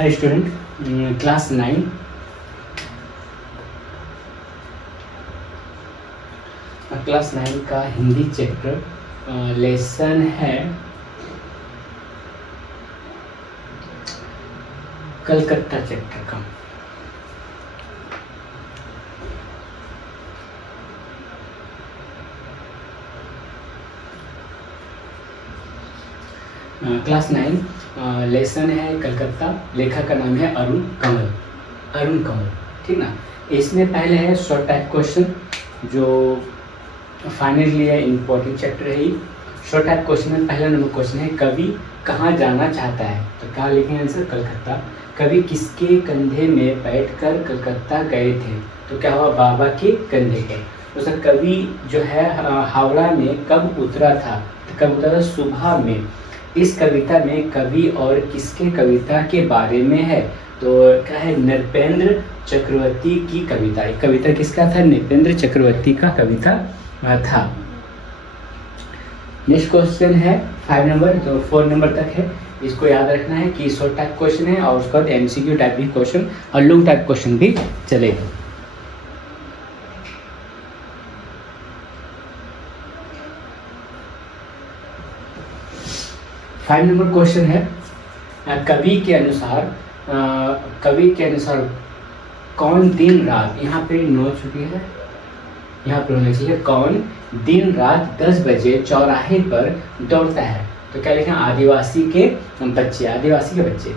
Hi student, class 9 का Hindi chapter lesson है Calcutta chapter का। क्लास 9 लेसन है कलकत्ता। लेखक का नाम है अरुण कमल, ठीक ना। इसमें पहले है शॉर्ट टाइप क्वेश्चन जो फाइनली है, इम्पोर्टेंट चैप्टर है ये। शॉर्ट टाइप क्वेश्चन में पहला नंबर क्वेश्चन है, कवि कहाँ जाना चाहता है? तो कहाँ लिखेंगे आंसर? कलकत्ता। कवि किसके कंधे में बैठकर कलकत्ता गए थे? तो क्या हुआ? बाबा के कंधे पर। तो सर कवि जो है हावड़ा में कब उतरा था? तो कब उतरा था? सुबह में। इस कविता में कवि और किसके कविता के बारे में है? तो क्या है? नृपेंद्र चक्रवर्ती की कविता। ये कविता किसका था? नृपेंद्र चक्रवर्ती का कविता था। नेक्स्ट क्वेश्चन है 5 नंबर, तो 4 नंबर तक है। इसको याद रखना है कि शॉर्ट टाइप क्वेश्चन है और उसके बाद एमसीक्यू टाइप भी क्वेश्चन और लॉन्ग टाइप क्वेश्चन भी चलेगा। फाइव नंबर क्वेश्चन है, कवि के अनुसार कौन दिन रात, यहाँ पे नो चुकी है, यहाँ पर होना चाहिए कौन दिन रात 10 बजे चौराहे पर दौड़ता है? तो क्या लिखा? आदिवासी के बच्चे।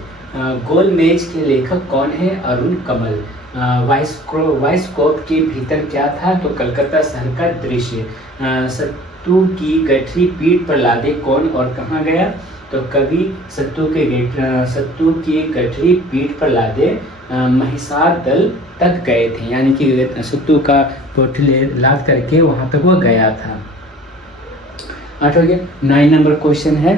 गोलमेज के लेखक कौन है? अरुण कमल। वाइस्कोप के भीतर क्या था? तो कलकत्ता शहर का दृश्य। सत्तू की गठरी पीठ पर लादे कौन और कहाँ गया? तो कवि सत्तू की गठरी पीठ पर लादे महिसार दल तक गए थे, यानी कि सत्तू का पोटली लाद करके वहां तक वो गया था। 8 हो गया। 9 नंबर क्वेश्चन है,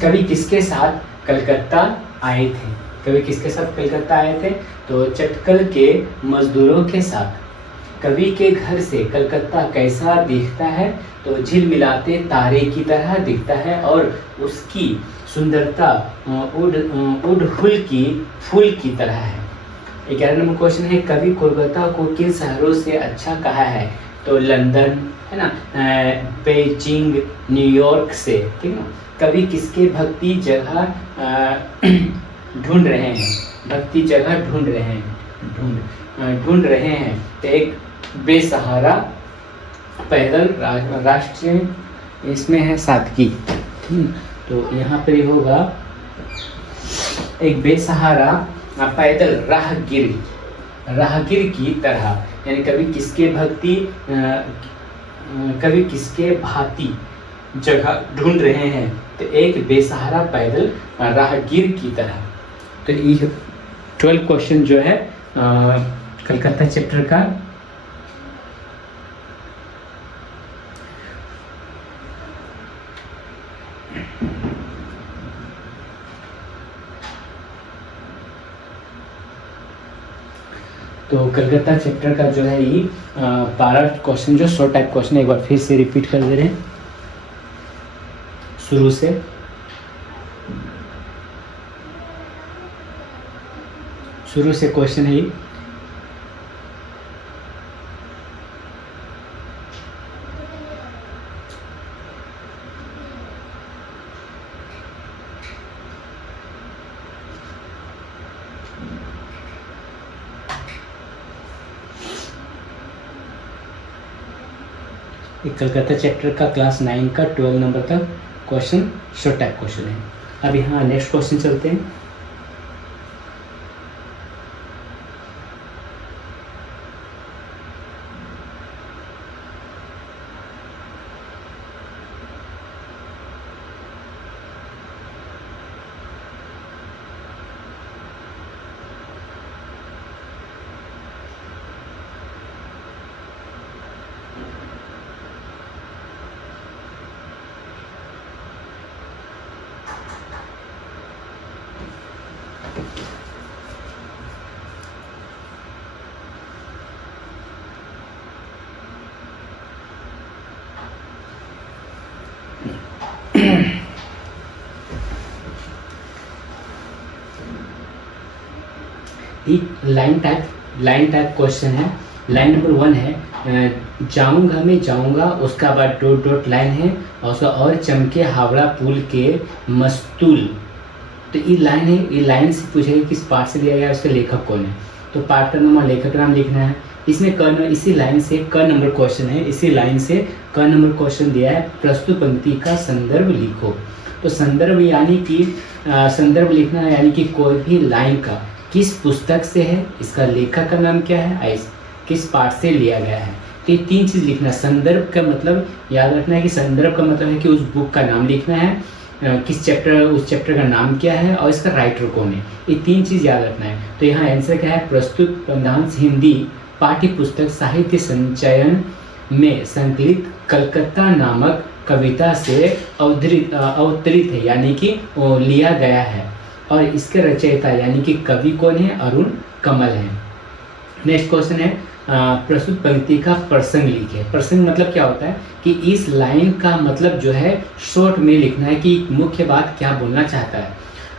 कवि किसके साथ कलकत्ता आए थे? तो चटकल के मजदूरों के साथ। कवि के घर से कलकत्ता कैसा दिखता है? तो झिलमिलाते तारे की तरह दिखता है और उसकी सुंदरता उड़हुल की फूल की तरह है। 11 नंबर क्वेश्चन है, कवि कोलकाता को किन शहरों से अच्छा कहा है? तो लंदन, है ना, बेजिंग, न्यूयॉर्क से, ठीक ना। कवि किसके भक्ति जगह ढूंढ रहे हैं? तो एक बेसहारा पैदल राष्ट्रीय, इसमें है सादगी। तो यहाँ पर होगा एक बेसहारा पैदल राहगीर की तरह, यानी कवि किसके भांति जगह ढूंढ रहे हैं? तो एक बेसहारा पैदल राहगीर की तरह। तो ये 12 क्वेश्चन जो है कलकत्ता चैप्टर का। तो कलकत्ता चैप्टर का जो है ये 12 क्वेश्चन जो शॉर्ट टाइप क्वेश्चन, एक बार फिर से रिपीट कर दे रहे हैं शुरू से। क्वेश्चन है ये, कलकत्ता चैप्टर का क्लास 9 का 12 नंबर तक क्वेश्चन शॉर्ट टाइप क्वेश्चन है। अब यहाँ नेक्स्ट क्वेश्चन चलते हैं। एक लाइन टाइप क्वेश्चन है। लाइन नंबर 1 है जाऊंगा मैं जाऊंगा, उसका बाद डॉट डॉट लाइन है और उसका और चमके हावड़ा पुल के मस्तूल। तो ये लाइन है, ये लाइन से पूछेगा किस पार्ट से दिया गया है, उसका लेखक कौन है। तो पार्ट का नाम और लेखक का नाम लिखना है। इसमें इसी लाइन से क नंबर क्वेश्चन है, इसी लाइन से क नंबर क्वेश्चन दिया है प्रस्तुत पंक्ति का संदर्भ लिखो। तो संदर्भ यानी कि संदर्भ लिखना है, यानी कि कोई भी लाइन का किस पुस्तक से है, इसका लेखक का नाम क्या है, किस पाठ से लिया गया है। तो ये 3 चीज़ लिखना। संदर्भ का मतलब याद रखना है कि संदर्भ का मतलब है कि उस बुक का नाम लिखना है, किस चैप्टर, उस चैप्टर का नाम क्या है और इसका राइटर कौन है। ये 3 चीज़ याद रखना है। तो यहाँ आंसर क्या है, प्रस्तुत पंद्यांश हिंदी पाठ्य पुस्तक साहित्य संचयन में संकलित कलकत्ता नामक कविता से अवतरित है, यानी कि वो लिया गया है। और इसके रचयिता यानी कि कवि कौन है, अरुण कमल है। नेक्स्ट क्वेश्चन है प्रस्तुत पंक्ति का प्रसंग लिखिए। प्रसंग मतलब क्या होता है कि इस लाइन का मतलब जो है शॉर्ट में लिखना है कि मुख्य बात क्या बोलना चाहता है।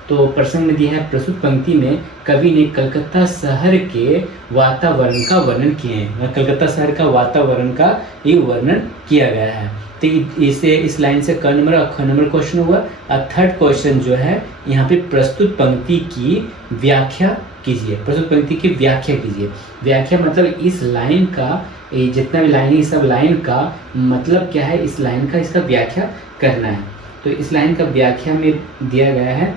तो प्रसंग में दिया है प्रस्तुत पंक्ति में कवि ने कलकत्ता शहर के वातावरण का वर्णन किए हैं। कलकत्ता शहर का वातावरण का ये वर्णन किया गया है। तो इस लाइन से क नंबर और ख नंबर क्वेश्चन हुआ। और थर्ड क्वेश्चन जो है यहाँ पे प्रस्तुत पंक्ति की व्याख्या कीजिए। प्रस्तुत पंक्ति की व्याख्या कीजिए। व्याख्या मतलब इस लाइन का, जितना भी लाइन है सब लाइन का मतलब क्या है, इस लाइन का इसका व्याख्या करना है। तो इस लाइन का व्याख्या में दिया गया है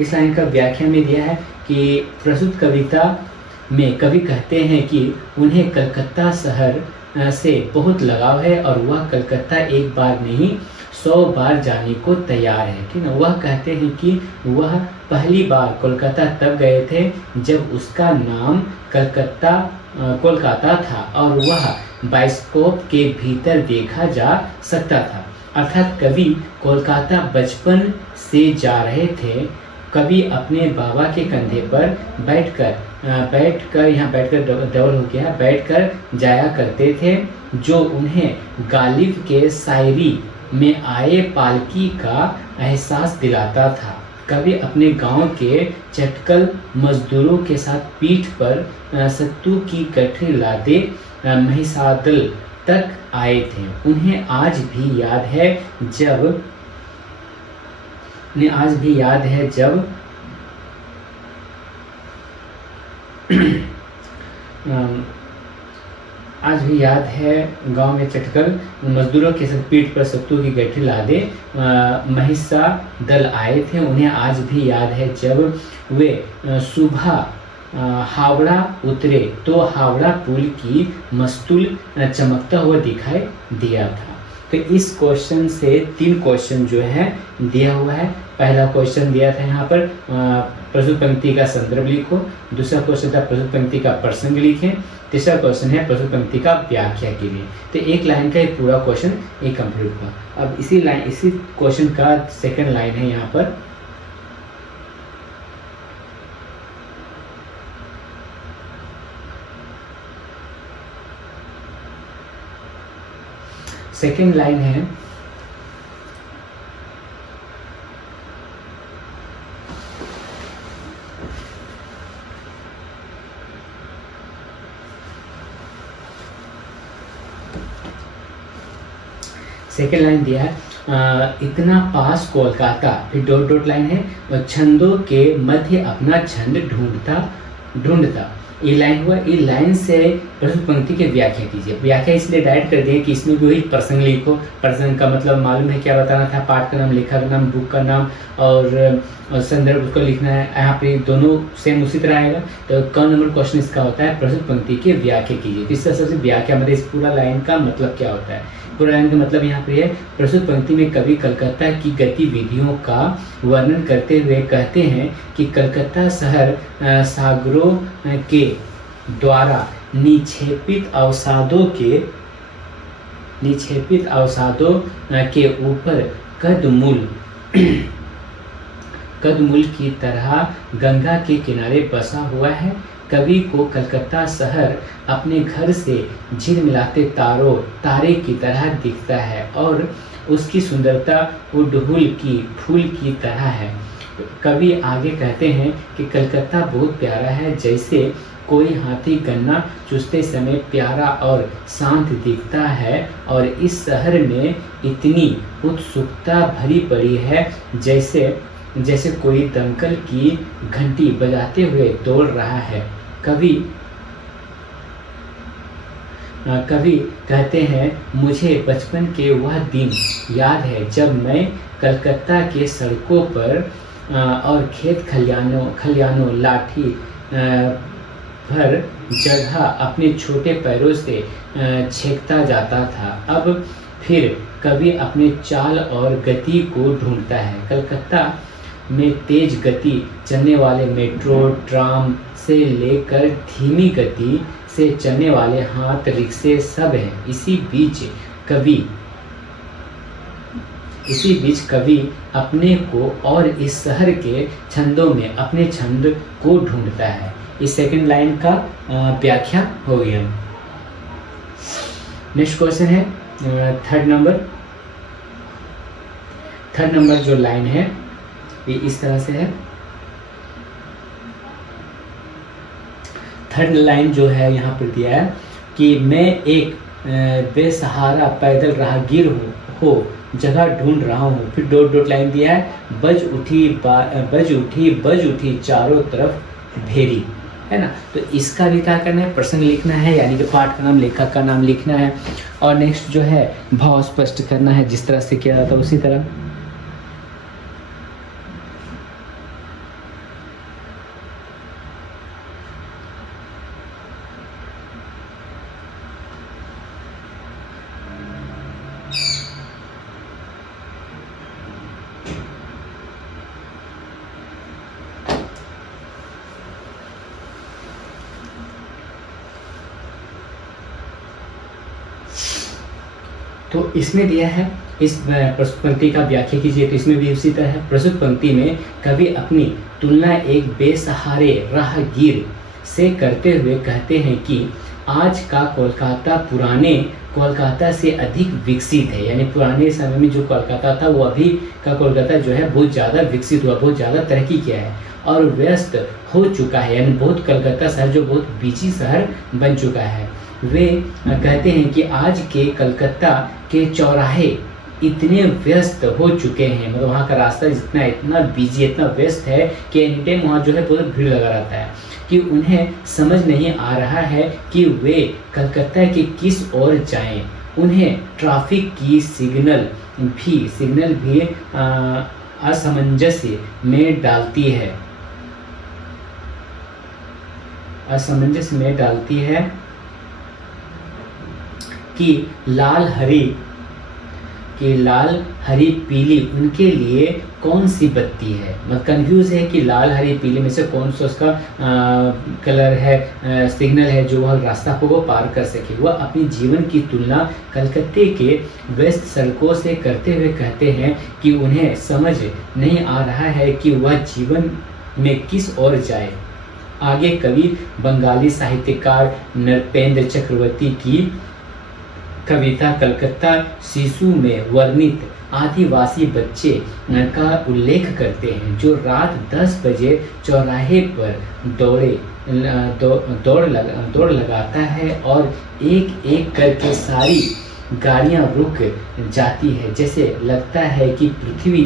इस लाइन का व्याख्या में दिया है कि प्रस्तुत कविता में कवि कहते हैं कि उन्हें कलकत्ता शहर से बहुत लगाव है और वह कलकत्ता एक बार नहीं 100 बार जाने को तैयार है। ठीक है, वह कहते हैं कि वह पहली बार कोलकाता तब गए थे जब उसका नाम कोलकाता था और वह बाइस्कोप के भीतर देखा जा सकता था। अर्थात कवि कोलकाता बचपन से जा रहे थे। कवि अपने बाबा के कंधे पर बैठकर यहाँ बैठकर डबल हो गया, बैठकर जाया करते थे, जो उन्हें गालिब के शायरी में आए पालकी का एहसास दिलाता था। कवि अपने गांव के चटकल मजदूरों के साथ पीठ पर सत्तू की गठरी लादे महिसादल तक आए थे। उन्हें आज भी याद है जब गांव में चटकल मजदूरों के साथ पीठ पर सत्तू की गठरी लादे महिसा दल आए थे। उन्हें आज भी याद है जब वे सुबह हावड़ा उतरे तो हावड़ा पुल की मस्तूल चमकता हुआ दिखाई दिया था। तो इस क्वेश्चन से 3 क्वेश्चन जो है दिया हुआ है। पहला क्वेश्चन दिया था यहाँ पर प्रस्तुत पंक्ति का संदर्भ लिखो। दूसरा क्वेश्चन था प्रस्तुत पंक्ति का प्रसंग लिखें। तीसरा क्वेश्चन है प्रस्तुत पंक्ति का व्याख्या कीजिए। तो एक लाइन का एक पूरा क्वेश्चन एक कंप्लीट हुआ। अब इसी क्वेश्चन का सेकंड लाइन है यहाँ पर। सेकेंड लाइन है सेकेंड लाइन दिया है इतना पास कोलकाता, फिर डॉट डॉट लाइन है और छंदों के मध्य अपना छंद ढूंढता। ये लाइन हुआ। ये लाइन से प्रस्तुत पंक्ति की व्याख्या कीजिए। व्याख्या इसलिए डायरेक्ट कर दिए कि इसमें भी वही प्रसंग लिखो। प्रसंग का मतलब मालूम है क्या बताना था, पाठ का नाम, लेखक का नाम, बुक का नाम और संदर्भ उसको लिखना है। यहाँ पे दोनों सेम उसी तरह आएगा। तो क नंबर क्वेश्चन इसका होता है प्रस्तुत पंक्ति की व्याख्या कीजिए। तो इसका सबसे व्याख्या मतलब इस पूरा लाइन का मतलब क्या होता है। पूरा लाइन का मतलब यहाँ पे है प्रस्तुत पंक्ति में कवि कलकत्ता की गतिविधियों का वर्णन करते हुए कहते हैं कि कलकत्ता शहर सागरों के द्वारा निक्षेपित अवसादों के ऊपर कदमूल की तरह गंगा के किनारे बसा हुआ है। कवि को कलकत्ता शहर अपने घर से झिलमिलाते तारे की तरह दिखता है और उसकी सुंदरता उड़हुल की फूल की तरह है। कवि आगे कहते हैं कि कलकत्ता बहुत प्यारा है, जैसे कोई हाथी गन्ना चूसते समय प्यारा और शांत दिखता है, और इस शहर में इतनी उत्सुकता भरी पड़ी है जैसे कोई दमकल की घंटी बजाते हुए दौड़ रहा है। कवि कहते हैं, मुझे बचपन के वह दिन याद है जब मैं कलकत्ता के सड़कों पर और खेत खलियानों लाठी भर जगह अपने छोटे पैरों से छेंकता जाता था। अब फिर कवि अपने चाल और गति को ढूंढता है। कलकत्ता में तेज गति चलने वाले मेट्रो, ट्राम से लेकर धीमी गति से चलने वाले हाथ रिक्शे सब हैं। इसी बीच कवि अपने को और इस शहर के छंदों में अपने छंद को ढूंढता है। इस सेकंड लाइन का व्याख्या हो गया। नेक्स्ट क्वेश्चन है थर्ड नंबर जो लाइन है ये इस तरह से है। थर्ड लाइन जो है यहाँ पर दिया है कि मैं एक बेसहारा पैदल राहगीर हो जगह ढूंढ रहा हूँ। फिर डॉट लाइन दिया है, बज उठी चारों तरफ भेरी, है ना। तो इसका भी क्या करना है, प्रसंग लिखना है, यानी कि पाठ का नाम, लेखक का नाम लिखना है, और नेक्स्ट जो है भाव स्पष्ट करना है जिस तरह से किया जाता है उसी तरह। तो इसमें दिया है, इस प्रस्तुत पंक्ति का व्याख्या कीजिए। तो इसमें भी उसी तरह है। प्रस्तुत पंक्ति में कवि अपनी तुलना एक बेसहारे राहगीर से करते हुए कहते हैं कि आज का कोलकाता पुराने कोलकाता से अधिक विकसित है। यानी पुराने समय में जो कोलकाता था वो अभी का कोलकाता जो है बहुत ज़्यादा विकसित हुआ, बहुत ज़्यादा तरक्की किया है और व्यस्त हो चुका है। यानी बहुत कलकत्ता शहर जो बहुत बिजी शहर बन चुका है। वे कहते हैं कि आज के कलकत्ता के चौराहे इतने व्यस्त हो चुके हैं, मतलब वहाँ का रास्ता इतना बिजी, इतना व्यस्त है कि एनी टाइम वहाँ जो है बहुत भीड़ लगा रहता है, कि उन्हें समझ नहीं आ रहा है कि वे कलकत्ता के किस ओर जाएं। उन्हें ट्रैफिक की सिग्नल भी असमंजस में डालती है कि लाल हरी पीली उनके लिए कौन सी बत्ती है। मतलब कंफ्यूज है कि लाल हरी पीली में से कौन सा उसका कलर है, सिग्नल है जो वह रास्ता को वो पार कर सके। वह अपनी जीवन की तुलना कलकत्ते के व्यस्त सड़कों से करते हुए कहते हैं कि उन्हें समझ नहीं आ रहा है कि वह जीवन में किस ओर जाए। आगे कवि बंगाली साहित्यकार नृपेंद्र चक्रवर्ती की कविता कलकत्ता शिशु में वर्णित आदिवासी बच्चे का उल्लेख करते हैं, जो रात 10 बजे चौराहे पर दौड़ लगाता है और एक एक करके सारी गाड़ियां रुक जाती है। जैसे लगता है कि पृथ्वी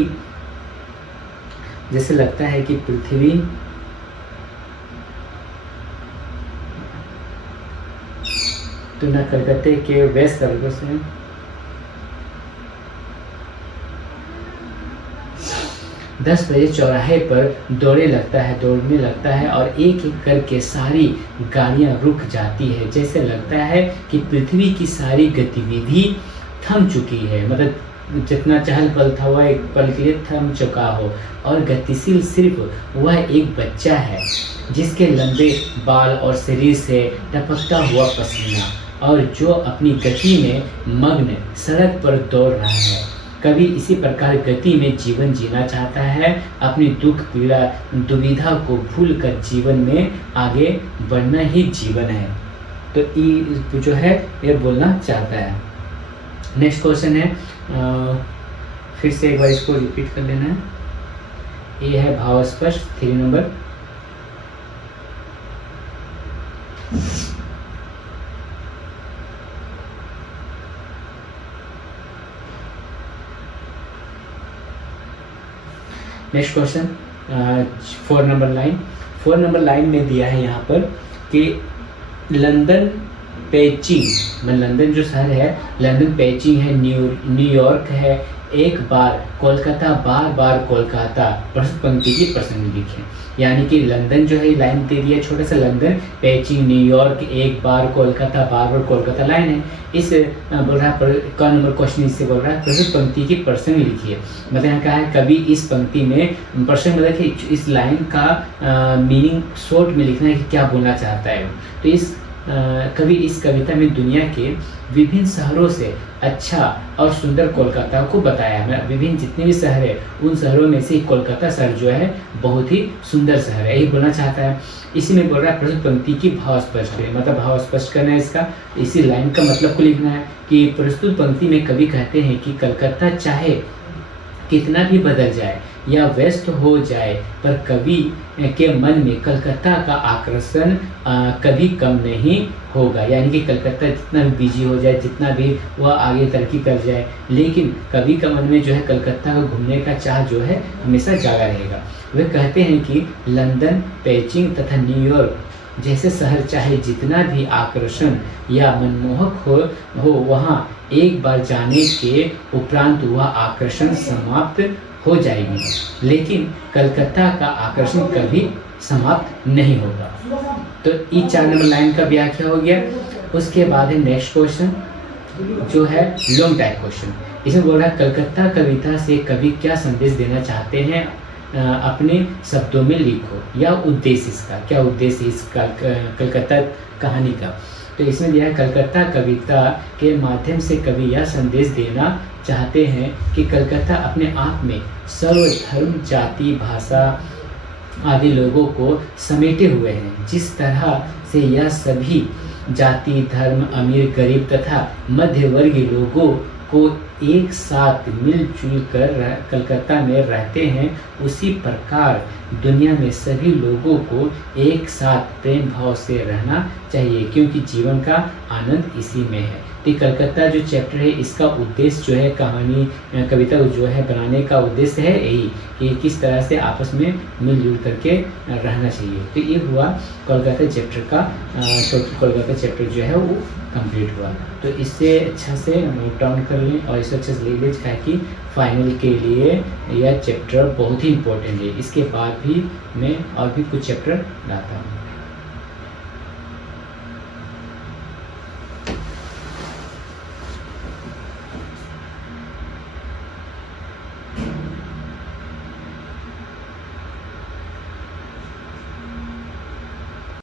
तो न कलकत्ते के वेस्ट सड़कों से 10 बजे चौराहे पर दौड़ने लगता है और एक एक करके सारी गाड़ियां रुक जाती है। जैसे लगता है कि पृथ्वी की सारी गतिविधि थम चुकी है, मतलब जितना चहल पहल था वह एक पल के लिए थम चुका हो, और गतिशील सिर्फ वह एक बच्चा है जिसके लंबे बाल और शरीर से टपकता हुआ पसीना, और जो अपनी गति में मग्न सड़क पर दौड़ रहा है। कभी इसी प्रकार गति में जीवन जीना चाहता है, अपनी दुख पीड़ा दुविधा को भूल कर जीवन में आगे बढ़ना ही जीवन है। तो ई जो है ये बोलना चाहता है। नेक्स्ट क्वेश्चन है, फिर से एक बार इसको रिपीट कर लेना है। ये है भाव स्पष्ट 3 number. Next question 4 number line. 4 number line में दिया है यहाँ पर कि लंदन पेचिंग, मतलब लंदन जो शहर है, लंदन पेचिंग है, न्यूयॉर्क है, एक बार कोलकाता, बार बार कोलकाता, प्रस्तुत पंक्ति की प्रसंग लिखें। यानी कि लंदन जो है लाइन दे दिया छोटा सा, लंदन पेचिंग, न्यूयॉर्क, एक बार कोलकाता, बार बार कोलकाता लाइन है। इस बोल रहा है क नंबर क्वेश्चन इससे बोल रहा है प्रस्तुत पंक्ति की प्रसंग लिखिए। मतलब यहाँ कहा है कभी इस पंक्ति में प्रसंग, मतलब कि इस लाइन का मीनिंग शॉर्ट में लिखना है कि क्या बोलना चाहता है। तो इस कवि इस कविता में दुनिया के विभिन्न शहरों से अच्छा और सुंदर कोलकाता को बताया है। विभिन्न जितने भी शहर है उन शहरों में से कोलकाता शहर जो है बहुत ही सुंदर शहर है, यही बोलना चाहता है। इसी में बोल रहा है प्रस्तुत पंक्ति की भाव स्पष्ट है, मतलब भाव स्पष्ट करना है इसका। इसी लाइन का मतलब को लिखना है कि प्रस्तुत पंक्ति में कवि कहते हैं कि कलकत्ता चाहे कितना भी बदल जाए या व्यस्त हो जाए, पर कवि के मन में कलकत्ता का आकर्षण कभी कम नहीं होगा। यानी कि कलकत्ता जितना भी बिजी हो जाए, जितना भी वह आगे तरक्की कर जाए, लेकिन कवि का मन में जो है कलकत्ता को घूमने का चाह जो है हमेशा जागा रहेगा। वे कहते हैं कि लंदन, पेचिंग तथा न्यूयॉर्क जैसे शहर चाहे जितना भी आकर्षण या मनमोहक हो वहाँ एक बार जाने के उपरांत वह आकर्षण समाप्त हो जाएगी, लेकिन कलकत्ता का आकर्षण कभी समाप्त नहीं होगा। तो ये 4 नंबर लाइन का व्याख्या हो गया। उसके बाद है नेक्स्ट क्वेश्चन जो है लॉन्ग टाइप क्वेश्चन। इसमें बोल रहा है कलकत्ता कविता से कवि क्या संदेश देना चाहते हैं, अपने शब्दों में लिखो, या उद्देश्य इसका क्या उद्देश्य इसका कलकत्ता कहानी का। तो इसमें दिया है कलकत्ता कविता के माध्यम से कवि यह संदेश देना चाहते हैं कि कलकत्ता अपने आप में सर्व धर्म, जाति, भाषा आदि लोगों को समेटे हुए हैं। जिस तरह से यह सभी जाति, धर्म, अमीर, गरीब तथा मध्यवर्गीय लोगों को एक साथ मिलजुल कर कलकत्ता में रहते हैं, उसी प्रकार दुनिया में सभी लोगों को एक साथ प्रेम भाव से रहना चाहिए, क्योंकि जीवन का आनंद इसी में है। तो कलकत्ता जो चैप्टर है इसका उद्देश्य जो है कहानी कविता जो है बनाने का उद्देश्य है यही कि किस तरह से आपस में मिलजुल करके रहना चाहिए। तो ये हुआ कोलकाता चैप्टर का टोटल कोलकाता चैप्टर जो है वो कंप्लीट हुआ। तो इससे अच्छा से नोट डाउन कर लें और इससे अच्छे से ले लीजिए, क्या कि फाइनल के लिए यह चैप्टर बहुत ही इंपॉर्टेंट है। इसके बाद भी मैं और भी कुछ चैप्टर लाता हूँ।